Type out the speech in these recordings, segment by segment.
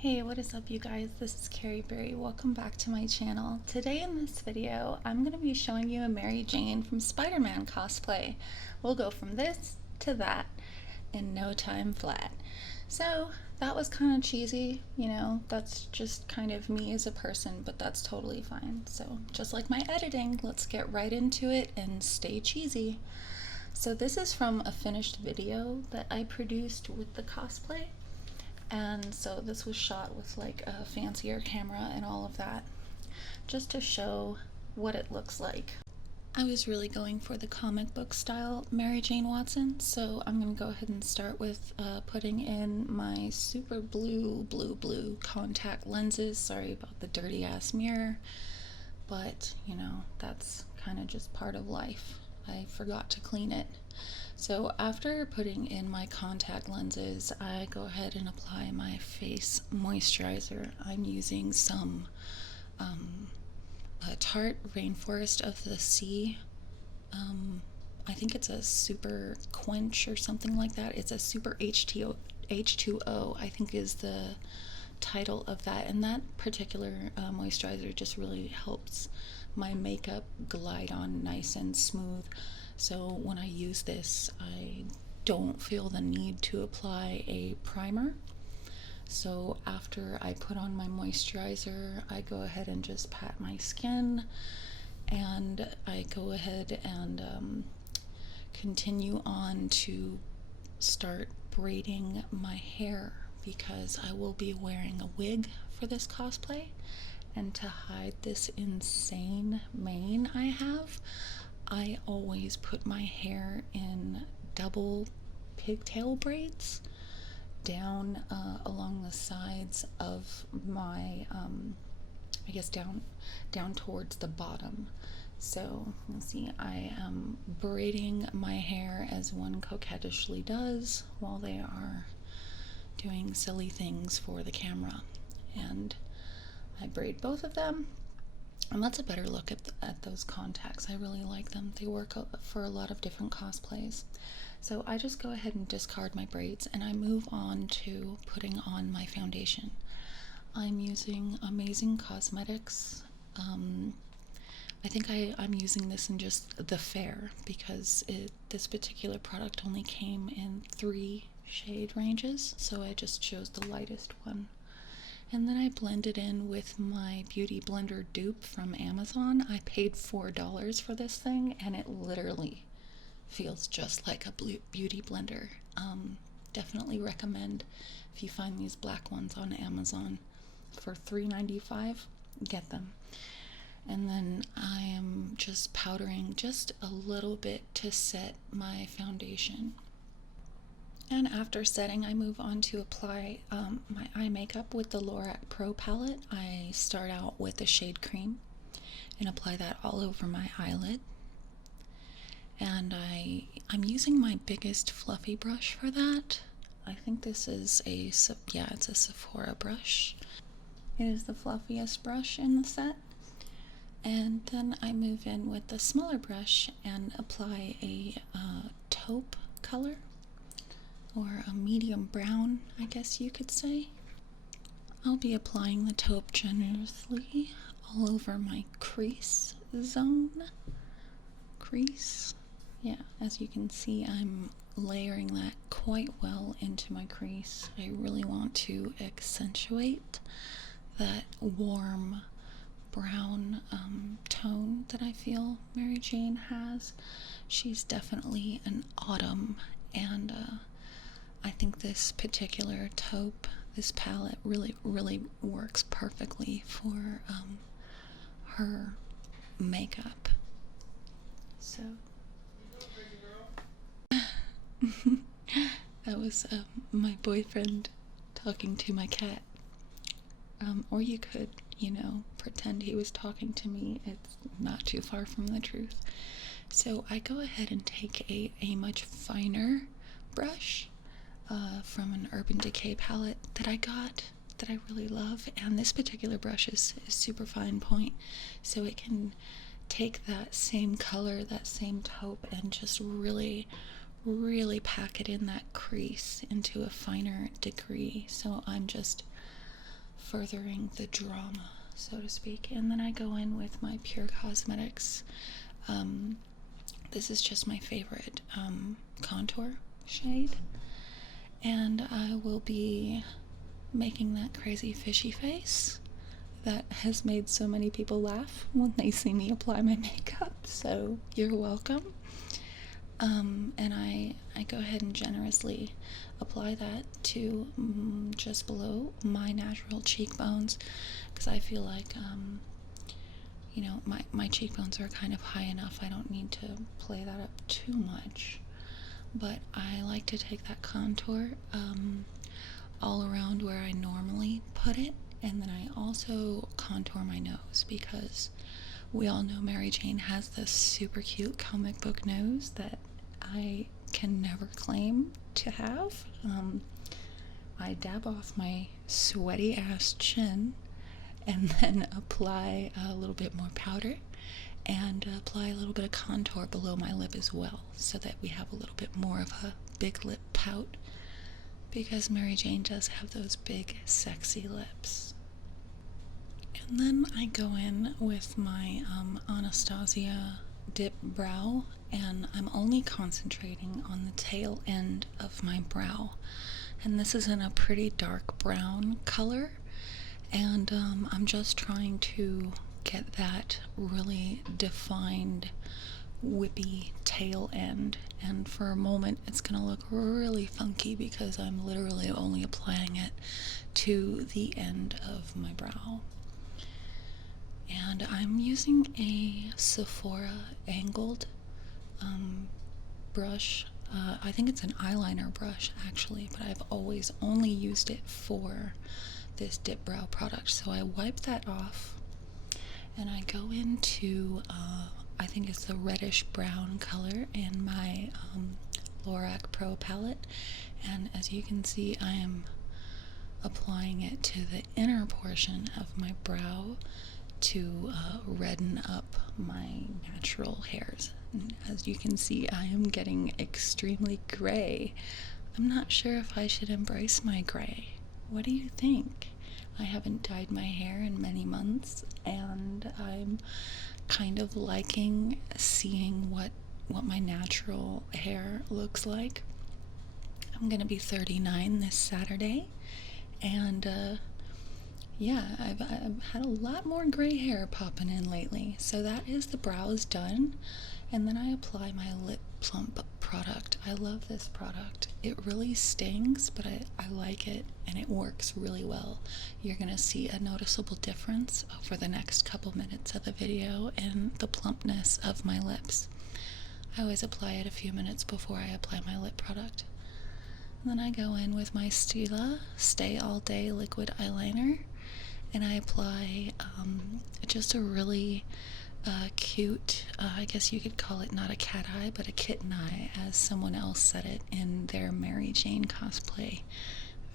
Hey, what is up you guys? This is Carrie Berry. Welcome back to my channel. Today in this video, I'm going to be showing you a Mary Jane from Spider-Man cosplay. We'll go from this to that in no time flat. So that was kind of cheesy, you know, that's just kind of me as a person, but that's totally fine. So just like my editing, let's get right into it and stay cheesy. So this is from a finished video that I produced with the cosplay. And so this was shot with like a fancier camera and all of that, just to show what it looks like. I was really going for the comic book style Mary Jane Watson, so I'm going to go ahead and start with putting in my super blue contact lenses. Sorry about the dirty ass mirror, but you know, that's kind of just part of life. I forgot to clean it. So after putting in my contact lenses, I go ahead and apply my face moisturizer. I'm using some Tarte Rainforest of the Sea. I think it's a super quench or something like that. It's a super H2O, I think is the title of that. And that particular moisturizer just really helps my makeup glide on nice and smooth. So when I use this, I don't feel the need to apply a primer. So after I put on my moisturizer, I go ahead and just pat my skin, and I go ahead and continue on to start braiding my hair, because I will be wearing a wig for this cosplay. And to hide this insane mane I have, I always put my hair in double pigtail braids down along the sides of my, I guess down towards the bottom. So let's see, I am braiding my hair as one coquettishly does while they are doing silly things for the camera. And I braid both of them. And that's a better look at those contacts. I really like them. They work for a lot of different cosplays. So I just go ahead and discard my braids, and I move on to putting on my foundation. I'm using Amazing Cosmetics. I think I'm using this in just the fair, because this particular product only came in 3 shade ranges, so I just chose the lightest one. And then I blend it in with my Beauty Blender dupe from Amazon. I paid $4 for this thing, and it literally feels just like a beauty blender. Definitely recommend, if you find these black ones on Amazon for $3.95, get them. And then I am just powdering just a little bit to set my foundation. And after setting, I move on to apply my eye makeup with the Lorac Pro palette. I start out with the shade Cream and apply that all over my eyelid. And I'm using my biggest fluffy brush for that. I think this is it's a Sephora brush. It is the fluffiest brush in the set. And then I move in with the smaller brush and apply a taupe color, or a medium brown, I guess you could say. I'll be applying the taupe generously all over my crease zone. Yeah, as you can see, I'm layering that quite well into my crease. I really want to accentuate that warm brown tone that I feel Mary Jane has. She's definitely an autumn, and I think this particular taupe, this palette, really works perfectly for her makeup. So that was my boyfriend talking to my cat. Or you could, you know, pretend he was talking to me. It's not too far from the truth. So I go ahead and take a much finer brush from an Urban Decay palette that I got, that I really love. And this particular brush is super fine point, so it can take that same color, that same taupe, and just really pack it in that crease into a finer degree. So I'm just furthering the drama, so to speak. And then I go in with my Pure Cosmetics. This is just my favorite contour shade. And I will be making that crazy fishy face that has made so many people laugh when they see me apply my makeup. So you're welcome. And I go ahead and generously apply that to just below my natural cheekbones, because I feel like, you know, my cheekbones are kind of high enough. I don't need to play that up too much. But I like to take that contour all around where I normally put it, and then I also contour my nose, because we all know Mary Jane has this super cute comic book nose that I can never claim to have. I dab off my sweaty ass chin and then apply a little bit more powder and apply a little bit of contour below my lip as well, so that we have a little bit more of a big lip pout, because Mary Jane does have those big sexy lips. And then I go in with my Anastasia Dip Brow, and I'm only concentrating on the tail end of my brow. And this is in a pretty dark brown color, and I'm just trying to get that really defined whippy tail end. And for a moment it's gonna look really funky because I'm literally only applying it to the end of my brow. And I'm using a Sephora angled brush. I think it's an eyeliner brush actually, but I've always only used it for this dip brow product. So I wipe that off and I go into I think it's the reddish brown color in my Lorac Pro palette, and as you can see I am applying it to the inner portion of my brow to redden up my natural hairs. And as you can see, I am getting extremely gray. I'm not sure if I should embrace my gray. What do you think? I haven't dyed my hair in many months, and I'm kind of liking seeing what my natural hair looks like. I'm gonna be 39 this Saturday, and yeah, I've had a lot more gray hair popping in lately. So that is the brows done, and then I apply my lip plump product. I love this product. It really stings, but I like it, and it works really well. You're gonna see a noticeable difference over the next couple minutes of the video in the plumpness of my lips. I always apply it a few minutes before I apply my lip product. And then I go in with my Stila Stay All Day liquid eyeliner, and I apply just a really cute, I guess you could call it not a cat eye, but a kitten eye, as someone else said it in their Mary Jane cosplay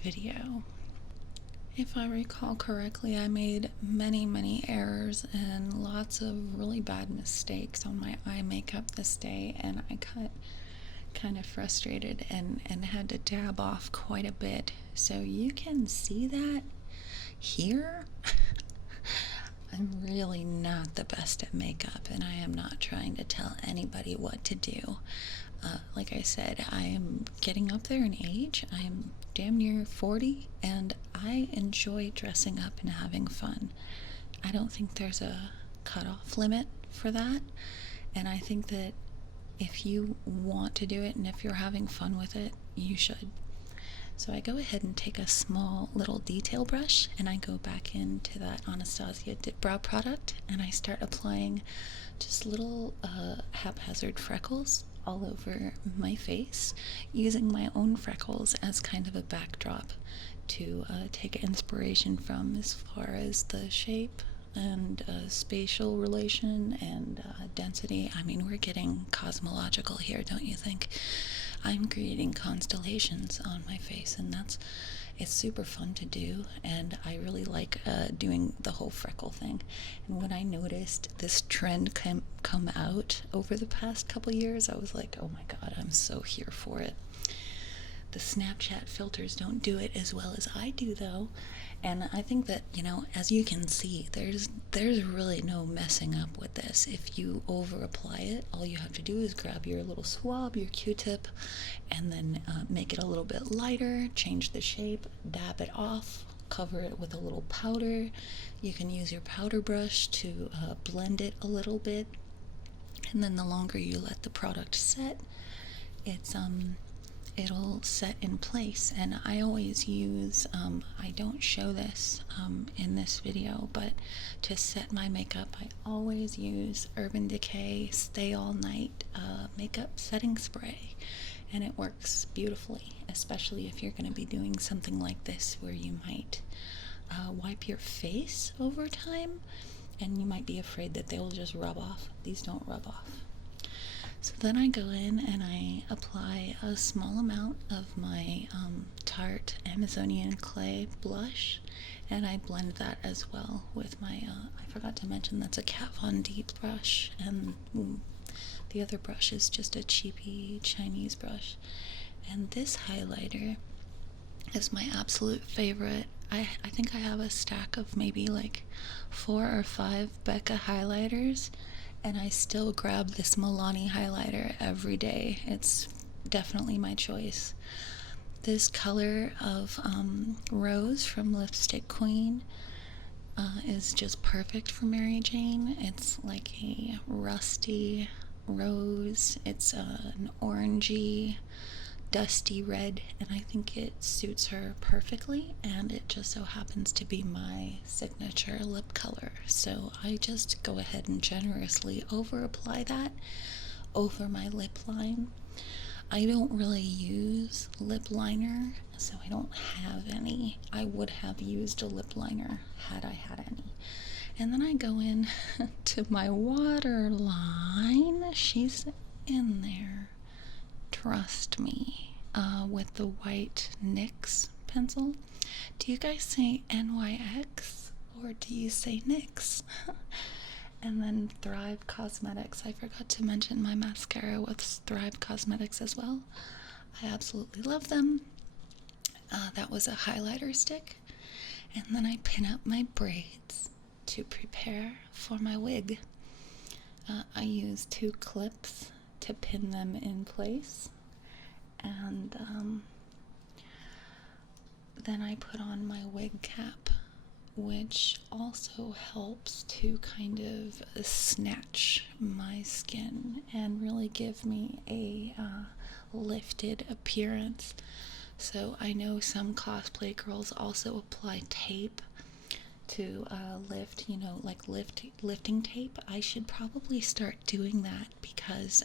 video. If I recall correctly, I made many errors and lots of really bad mistakes on my eye makeup this day, and I got kind of frustrated and had to dab off quite a bit. So you can see that here. I'm really not the best at makeup, and I am not trying to tell anybody what to do. Like I said, I am getting up there in age. I am damn near 40, and I enjoy dressing up and having fun. I don't think there's a cutoff limit for that, and I think that if you want to do it and if you're having fun with it, you should. So I go ahead and take a small little detail brush, and I go back into that Anastasia Dip Brow product, and I start applying just little haphazard freckles all over my face, using my own freckles as kind of a backdrop to take inspiration from, as far as the shape and spatial relation and density. I mean, we're getting cosmological here, don't you think? I'm creating constellations on my face, and it's super fun to do, and I really like doing the whole freckle thing. And when I noticed this trend come out over the past couple years, I was like, oh my god, I'm so here for it. The Snapchat filters don't do it as well as I do, though, And I think that, you know, as you can see, there's really no messing up with this. If you over apply it, all you have to do is grab your little swab, your Q-tip, and then make it a little bit lighter, change the shape, dab it off, cover it with a little powder. You can use your powder brush to blend it a little bit, and then the longer you let the product set, it'll set in place. And I always use, I don't show this in this video, but to set my makeup, I always use Urban Decay Stay All Night makeup setting spray, and it works beautifully, especially if you're going to be doing something like this where you might wipe your face over time and you might be afraid that they will just rub off. These don't rub off. So then I go in and I apply a small amount of my Tarte Amazonian Clay blush, and I blend that as well with my, I forgot to mention that's a Kat Von D brush, and the other brush is just a cheapy Chinese brush. And this highlighter is my absolute favorite. I think I have a stack of maybe like 4 or 5 Becca highlighters, and I still grab this Milani highlighter every day. It's definitely my choice. This color of Rose from Lipstick Queen is just perfect for Mary Jane. It's like a rusty rose. It's an orangey, dusty red, and I think it suits her perfectly, and it just so happens to be my signature lip color. So I just go ahead and generously over apply that over my lip line. I don't really use lip liner, so I don't have any. I would have used a lip liner had I had any. And then I go in to my waterline. She's in there. Trust me, with the white NYX pencil. Do you guys say NYX or do you say NYX? And then Thrive Cosmetics. I forgot to mention my mascara with Thrive Cosmetics as well. I absolutely love them. That was a highlighter stick. And then I pin up my braids to prepare for my wig. I use 2 clips to pin them in place, and then I put on my wig cap, which also helps to kind of snatch my skin and really give me a lifted appearance. So I know some cosplay girls also apply tape to lift, you know, like lifting tape. I should probably start doing that because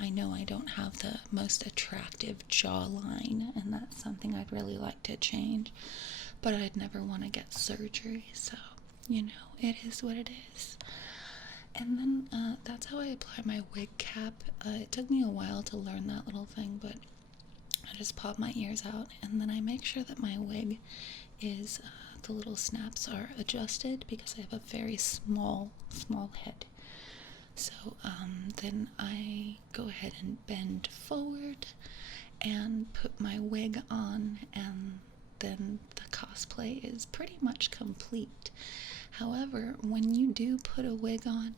I know I don't have the most attractive jawline, and that's something I'd really like to change, but I'd never want to get surgery, so, you know, it is what it is. And then that's how I apply my wig cap. It took me a while to learn that little thing, but I just pop my ears out, and then I make sure that my wig is the little snaps are adjusted because I have a very small head. So then I go ahead and bend forward and put my wig on, and then the cosplay is pretty much complete. However, when you do put a wig on,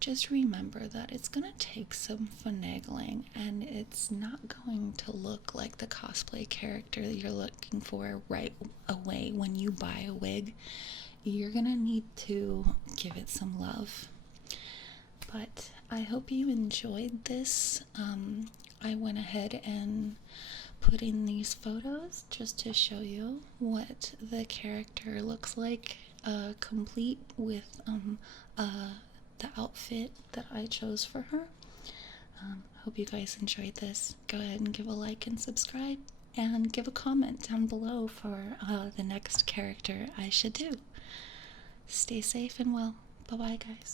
just remember that it's going to take some finagling, and it's not going to look like the cosplay character that you're looking for right away when you buy a wig. You're going to need to give it some love. But I hope you enjoyed this. I went ahead and put in these photos just to show you what the character looks like, complete with the outfit that I chose for her. Hope you guys enjoyed this. Go ahead and give a like and subscribe, and give a comment down below for the next character I should do. Stay safe and well. Bye bye, guys.